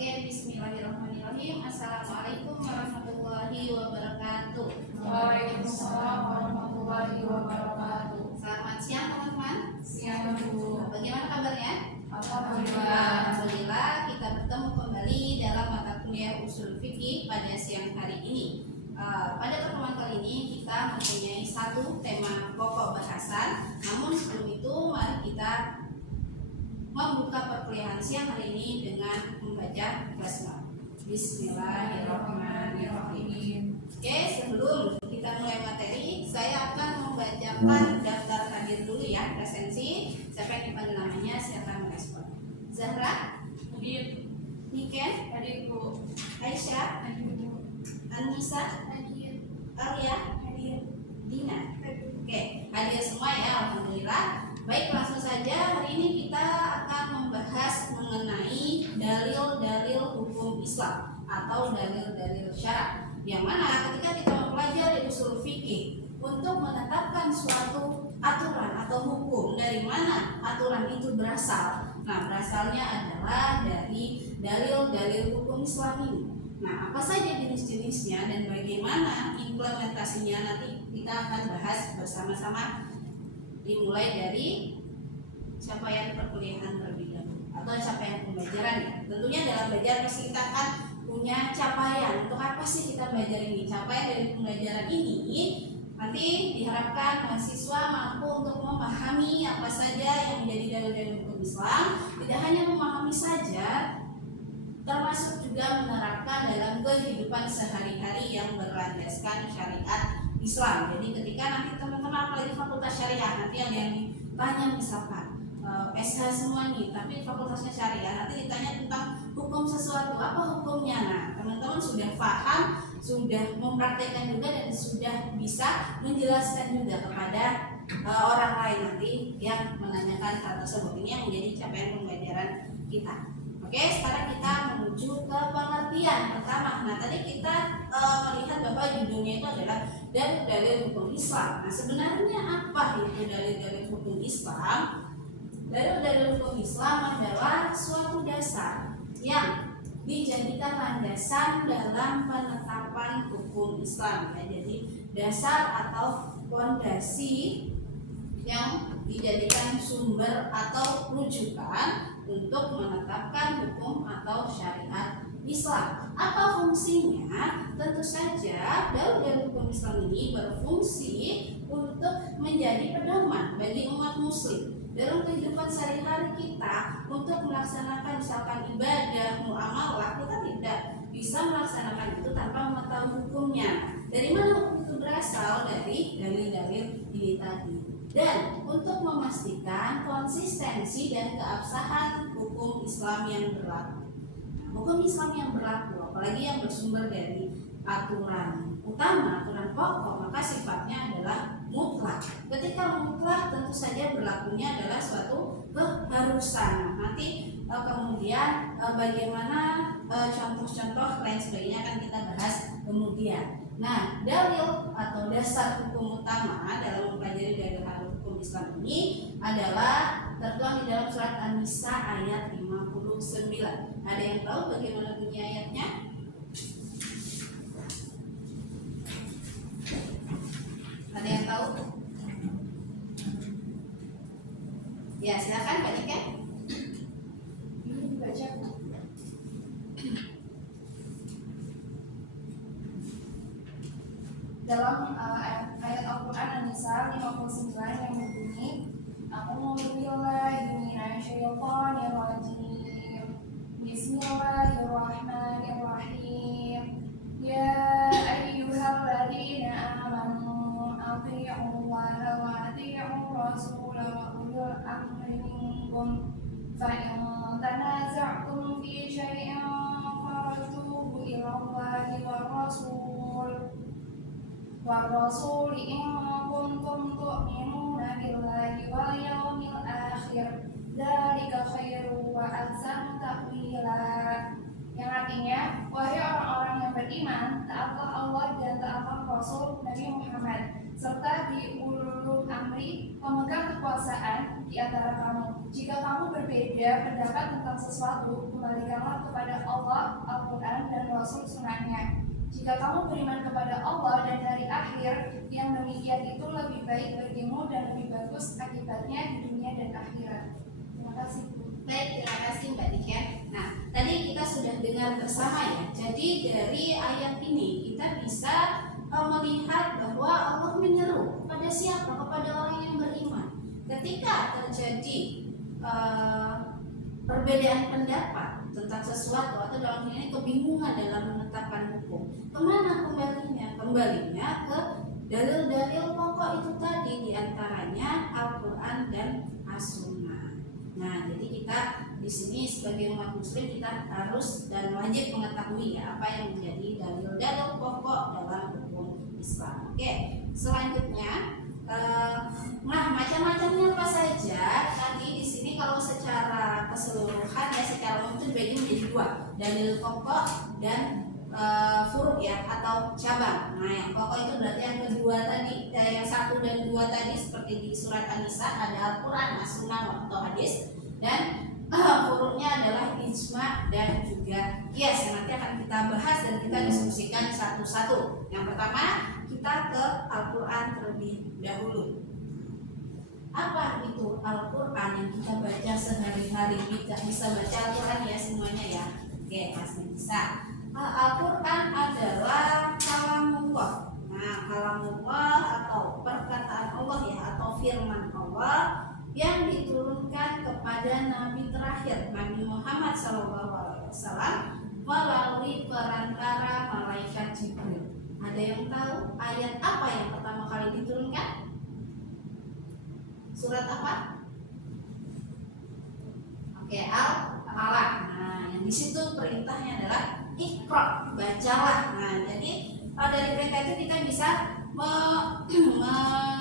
Oke, bismillahirrahmanirrahim. Assalamualaikum warahmatullahi wabarakatuh. Waalaikumsalam warahmatullahi wabarakatuh. Selamat siang teman-teman. Siang Bu. Bagaimana kabarnya? Alhamdulillah. Alhamdulillah, kita bertemu kembali dalam mata kuliah usul fikih pada siang hari ini. Pada pertemuan kali ini kita mempunyai satu tema pokok bahasan. Namun sebelum itu mari kita membuka perkuliahan siang hari ini dengan membaca basmalah. Bismillahirrahmanirrahim. Oke, sebelum kita mulai materi, saya akan membacakan daftar hadir dulu ya, presensi. Siapa yang dipanggil namanya, silakan merespon. Zahra, Hadir. Niken, Hadir Bu. Aisyah, Hadir Bu. Anissa, Hadir. Alia, Hadir. Dina. Oke, hadir semua ya, alhamdulillah. Baik, langsung saja hari ini kita akan membahas mengenai dalil-dalil hukum Islam atau dalil-dalil syarak. Yang mana ketika kita mempelajari usul fikih untuk menetapkan suatu aturan atau hukum, dari mana aturan itu berasal? Nah, berasalnya adalah dari dalil-dalil hukum Islam ini. Nah, apa saja jenis-jenisnya dan bagaimana implementasinya nanti kita akan bahas bersama-sama, dimulai dari siapa yang perkuliahan terlebih dahulu atau siapa yang pembelajaran ya. Tentunya dalam belajar pasti kita akan punya capaian. Untuk apa sih kita belajar ini? Capaian dari pembelajaran ini nanti diharapkan mahasiswa mampu untuk memahami apa saja yang menjadi dalil-dalil hukum Islam. Tidak hanya memahami saja, termasuk juga menerapkan dalam kehidupan sehari-hari yang berlandaskan syariat Islam. Jadi ketika nanti teman-teman apalagi fakultas syariah, nanti ada yang ditanya misalkan SH semua nih, tapi fakultasnya syariah, nanti ditanya tentang hukum sesuatu, apa hukumnya? Nah, teman-teman sudah paham, sudah mempraktekkan juga dan sudah bisa menjelaskan juga kepada orang lain nanti yang menanyakan hal tersebut. Ini yang menjadi capaian pembelajaran kita. Oke, sekarang kita menuju ke pengertian pertama. Nah, tadi kita melihat bahwa judulnya itu adalah dalil-dalil hukum Islam. Nah, sebenarnya apa itu dalil-dalil hukum Islam? Dalil-dalil hukum Islam adalah suatu dasar yang dijadikan landasan dalam penetapan hukum Islam. Ya, jadi dasar atau fondasi yang dijadikan sumber atau rujukan untuk menetapkan hukum atau syariat Islam. Apa fungsinya? Tentu saja dalil-dalil hukum Islam ini berfungsi untuk menjadi pedoman bagi umat muslim dalam kehidupan sehari-hari kita untuk melaksanakan misalkan ibadah, muamalah. Kita tidak bisa melaksanakan itu tanpa mengetahui hukumnya. Dari mana hukum itu berasal? Dari dalil-dalil ini tadi. Dan untuk memastikan konsistensi dan keabsahan hukum Islam yang berlaku. Hukum Islam yang berlaku, apalagi yang bersumber dari aturan utama, aturan pokok, maka sifatnya adalah mutlak. Ketika mutlak tentu saja berlakunya adalah suatu keharusan. Nanti kemudian bagaimana contoh-contoh lain sebagainya akan kita bahas kemudian. Nah, dalil atau dasar hukum utama dalam mempelajari dalil hukum Islam ini adalah tertuang di dalam surat An-Nisa ayat 59. Ada yang tahu bagaimana bunyi ayatnya? Ada yang tahu? Ya, silakan Mbak Niken. Ini dibaca Bu. Dalam ayat Al-Quran An-Nisa 59 yang berbunyi, A'udzubillahi minasyaitonirrajim. Bismillahirrahmanirrahim. Ya ayyuhalladzina amanu athi'ullaha wa athi'ur rasul wa ulul amri minkum fa in tanaza'tum fi syai'in farudduhu ilallahi war rasul in kuntum tu'minuna billahi wal yawmil akhir dzalika khairu wa ahsanu ta'wila. Yang artinya, wahai orang-orang yang beriman, taatlah Allah dan taatlah Rasul Nabi Muhammad, serta di ulul amri, pemegang kekuasaan di antara kamu. Jika kamu berbeda pendapat tentang sesuatu, kembalikanlah kepada Allah Al-Quran dan Rasul Sunnahnya. Jika kamu beriman kepada Allah dan hari akhir, yang demikian itu lebih baik bagimu dan lebih bagus akibatnya di dunia dan akhirat. Terima kasih, Bu. Baik, terima kasih Mbak Niken. Nah, tadi kita sudah dengar bersama ya. Jadi dari ayat ini kita bisa melihat bahwa Allah menyeru kepada siapa? Kepada orang yang beriman. Ketika terjadi perbedaan pendapat tentang sesuatu atau dalam hal ini kebingungan dalam menetapkan hukum, kemana kembalinya? Kembalinya ke dalil-dalil pokok itu tadi, diantaranya Al-Quran dan As-Sunnah. Nah, jadi kita di sini sebagai umat Muslim kita harus dan wajib mengetahui ya apa yang menjadi dalil-dalil pokok dalam hukum Islam. Oke, selanjutnya. Nah, macam-macamnya apa saja? Tadi di sini kalau secara keseluruhan ya, secara umum itu dibagi menjadi dua, dalil pokok dan furu ya atau cabang. Nah, yang pokok itu berarti yang kedua tadi, yang 1 dan 2 tadi seperti di surat An-Nisa ada Al-Quran, As-Sunnah atau hadis, dan furu'nya adalah ijma dan juga qiyas yang nanti akan kita bahas dan kita diskusikan satu-satu. Yang pertama kita ke Al-Quran terlebih dahulu. Apa itu Al-Quran yang kita baca sehari-hari? Bisa baca Al-Quran ya semuanya ya? Oke, pasti bisa. Al-Quran adalah kalamullah. Nah, kalamullah atau perkataan Allah ya, atau firman Allah yang diturunkan kepada Nabi terakhir Nabi Muhammad SAW melalui perantara malaikat Jibril. Ada yang tahu ayat apa yang pertama kali diturunkan? Surat apa? Oke, Al-Alaq. Nah, yang di situ perintahnya adalah Iqra, bacalah. Nah, jadi dari perintah itu kita bisa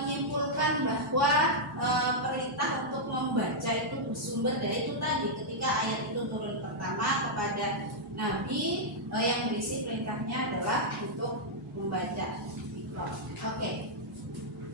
menyimpulkan bahwa perintah untuk membaca itu bersumber dari itu tadi, ketika ayat itu turun pertama kepada Nabi yang berisi perintahnya adalah untuk membaca Iqra. Oke.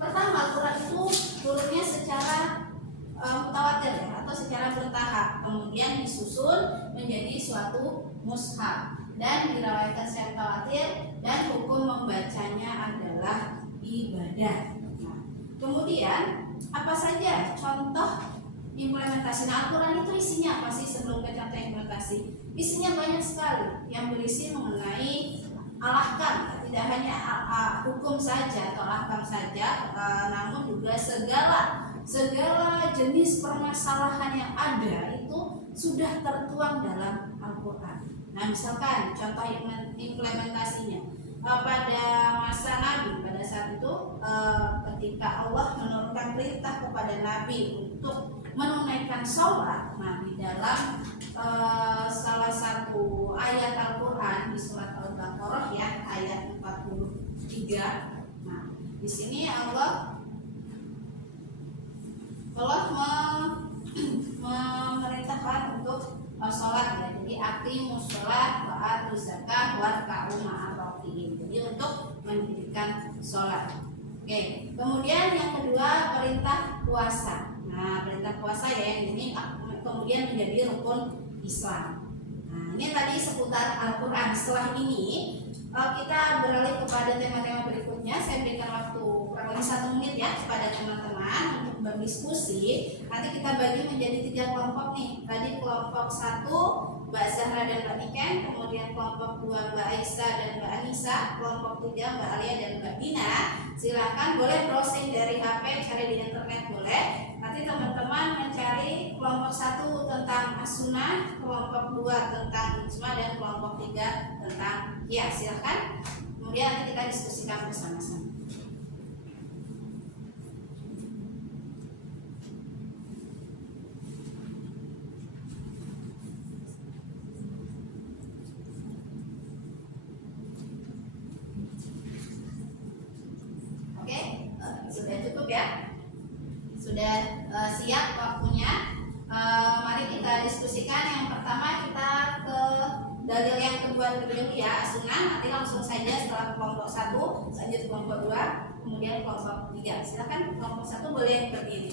Pertama, Al-Quran itu turunnya secara mutawatir ya, atau secara bertahap, kemudian disusun menjadi suatu mushaf dan diriwayatkan secara mutawatir, dan hukum membacanya adalah ibadah. Nah, kemudian apa saja contoh implementasi? Nah, Al-Quran itu isinya apa sih sebelum ke contoh implementasi? Isinya banyak sekali yang berisi mengenai al-ahkam, tidak hanya hukum saja atau ahkam saja, namun juga segala jenis permasalahan yang ada itu sudah tertuang dalam Al-Quran. Nah, misalkan contoh implementasinya pada masa Nabi, pada saat itu ketika Allah menurunkan perintah kepada Nabi untuk menunaikan sholat. Nah, di dalam salah satu ayat Al-Quran di surat Al-Baqarah ya, ayat 43. Nah, di sini Allah memerintahkan untuk sholat ya. Jadi aqimus sholat wa atuz zakah warka'u ma'ar raki'in. Jadi untuk mendirikan sholat. Oke, kemudian yang kedua perintah puasa. Nah, perintah puasa ya yang ini kemudian menjadi rukun Islam. Nah, ini tadi seputar Al-Quran. Setelah ini kita beralih kepada tema-tema berikutnya. Saya berikan waktu kurang lebih 1 menit ya kepada teman-teman untuk berdiskusi. Nanti kita bagi menjadi 3 kelompok nih. Tadi kelompok 1 Mbak Zahra dan Mbak Niken, kemudian kelompok 2 Mbak Aisyah dan Mbak Anissa, kelompok 3 Mbak Alia dan Mbak Dina. Silakan boleh browsing dari HP, cari di internet boleh. Nanti teman-teman mencari kelompok 1 tentang As-Sunnah, kelompok 2 tentang Ijma, dan kelompok 3 tentang ya, silakan. Kemudian nanti kita diskusikan bersama-sama. Sudah cukup ya? Sudah siap waktunya? Mari kita diskusikan. Yang pertama kita ke dalil yang kedua dulu ya, As-Sunnah. Nanti langsung saja setelah kelompok 1 lanjut kelompok 2, kemudian kelompok 3. Silakan kelompok 1 boleh berdiri.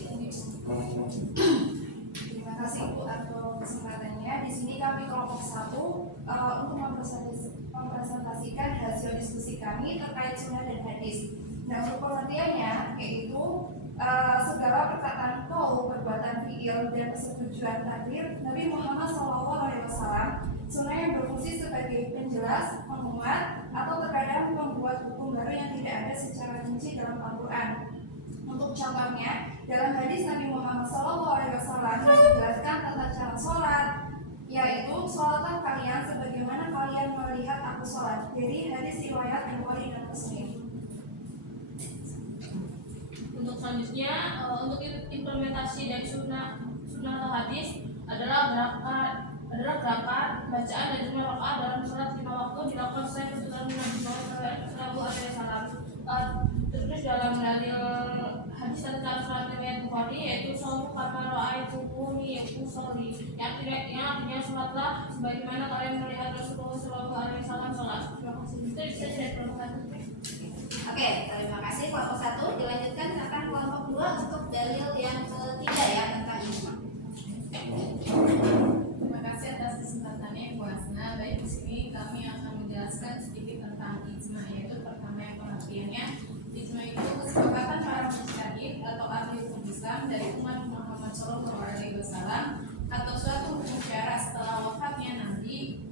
Terima kasih Bu atas kesempatannya. Di sini kami kelompok 1 untuk mempresentasikan hasil diskusi kami terkait sunnah dan hadis. Nah, untuk pengertiannya yaitu segala perkataan qaul, perbuatan fi'il dan persetujuan takdir Nabi Muhammad SAW, sunnah yang berfungsi sebagai penjelas, penguat, atau terkadang membuat hukum baru yang tidak ada secara rinci dalam Al-Quran. Untuk contohnya, dalam hadis Nabi Muhammad SAW menjelaskan tentang cara sholat, yaitu sholatlah kalian sebagaimana kalian melihat aku sholat. Jadi hadis riwayat Bukhari dan Muslim. Untuk selanjutnya, untuk implementasi dari sunnah atau hadis adalah gerakan bacaan dan jumlah rakaat dalam sholat 5 waktu dilakukan sesuai tuntunan Nabi Muhammad SAW. Tertulis dalam dalil hadis tentang sholat riwayat Bukhari, yaitu sholat kama ra'aitumuni usolli, yang artinya sholatlah sebagaimana kalian melihat Rasulullah SAW sholat. Terima kasih. Itu saja dari kelompok 1. Oke, terima kasih kelompok 1. Dilanjutkan akan kelompok 2 untuk dalil yang ketiga ya tentang ijma. Terima kasih atas kesempatannya Ibu Hasna. Baik, di sini kami akan menjelaskan sedikit tentang ijma, yaitu pertama yang pengertiannya. Ijma itu kesepakatan para mujtahid atau ahli hukum Islam dari umat Muhammad SAW atau suatu hukum syara setelah wafatnya Nabi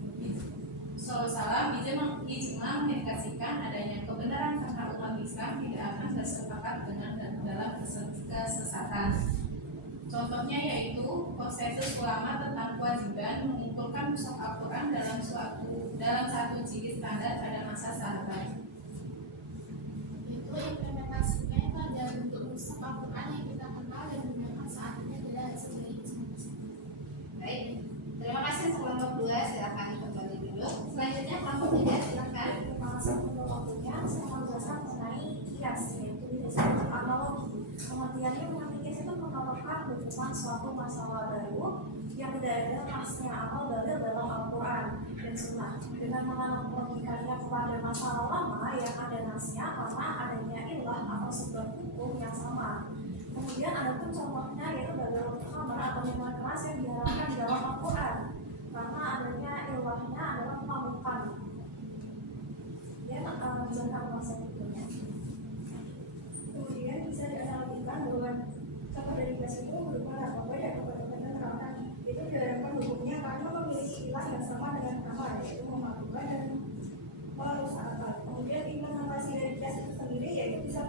SAW. Ijma mengindikasikan adanya kebenaran karena umat Islam tidak akan bersepakat dengan dalam kesesatan. Contohnya yaitu konsensus ulama tentang kewajiban mengumpulkan mushaf Al-Quran dalam satu jilid standar pada masa sahabat. Itu implementasinya itu ada bentuk mushaf Al-Quran yang kita kenal dan gunakan saat ini adalah sebagai ijma. Baik, terima kasih kelompok 2. Silakan kembali dulu. Selanjutnya kelompok 3 silakan. Terima kasih untuk waktunya. Saya akan menjelaskan mengenai kias, yaitu disebut analogi. Pengertiannya mengenai kias itu mengamalkan hubungan suatu masalah baru yang tidak ada nasnya atau dalil dalam Al-Quran dan Sunnah dengan menganalogikannya kepada masalah lama yang ada nasnya karena adanya ilah atau sebab hukum yang sama. Kemudian ada pun contohnya yaitu dalil khamar atau minuman keras yang diharamkan di dalam Al-Quran karena adanya ilahnya adalah pemamukan. Dan menjelaskan konsep hukumnya. Kemudian bisa dianalogikan bahwa contoh dari kias itu berupa narkoba dan obat-obatan neraka. Itu diharapkan hukumnya karena memiliki ilah yang sama dengan khamar, yaitu memabukkan dan merusak akal. Kemudian implementasi dari kias itu sendiri yaitu bisa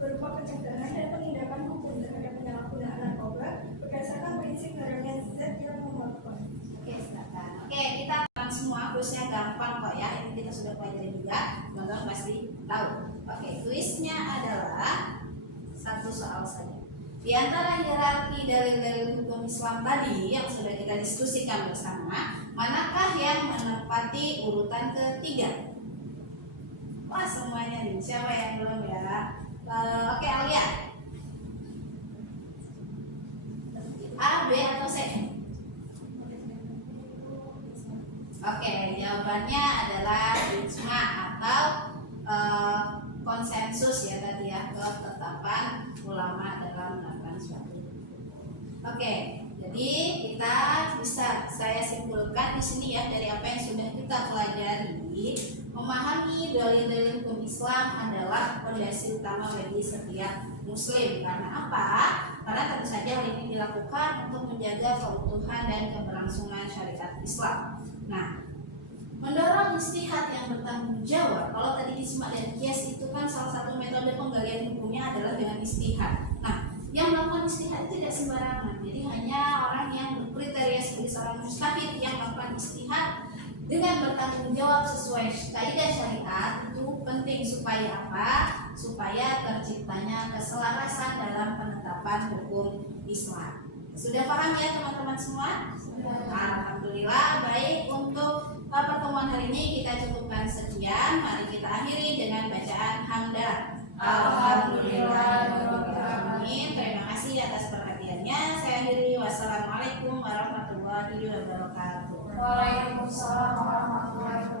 berupa pencegahan dan penindakan hukum terhadap penyalahgunaan narkoba berdasarkan prinsip haramnya zat yang memabukkan. Oke, silakan. Oke, kita akan semua kuisnya gampang kok ya. Ini kita sudah pelajari juga. Teman-teman pasti tahu. Oke, kuisnya adalah satu soal saja. Di antara hierarki dalil-dalil hukum Islam tadi yang sudah kita diskusikan bersama, manakah yang menempati urutan ketiga? Wah, semuanya nih. Siapa yang belum ya? Oke, Alia. A, B, atau C? Oke, jawabannya adalah ijma atau konsensus ya tadi ya, ketetapan ulama dalam melakukan suatu. Oke, jadi kita bisa saya simpulkan di sini ya dari apa yang sudah kita pelajari, memahami dalil-dalil hukum Islam adalah fondasi utama bagi setiap muslim. Karena apa? Karena tentu saja hal ini dilakukan untuk menjaga keutuhan dan keberlangsungan syariat Islam. Nah, mendorong istihad yang bertanggung jawab. Kalau tadi ijma dan qiyas itu kan salah satu metode penggalian hukumnya adalah dengan istihad. Nah, yang melakukan istihad tidak sembarangan. Jadi hanya orang yang berkriteria sebagai seorang mujtahid yang melakukan istihad dengan bertanggung jawab sesuai kaidah syariat itu penting supaya apa? Supaya terciptanya keselarasan dalam penetapan hukum Islam. Sudah paham ya teman-teman semua? Alhamdulillah. Baik, untuk pertemuan hari ini kita cukupkan sekian. Mari kita akhiri dengan bacaan hamdalah. Alhamdulillahirobbilalamin. Terima kasih atas perhatiannya. Saya akhiri. Wassalamualaikum warahmatullahi wabarakatuh. Waalaikumsalam warahmatullahi wabarakatuh.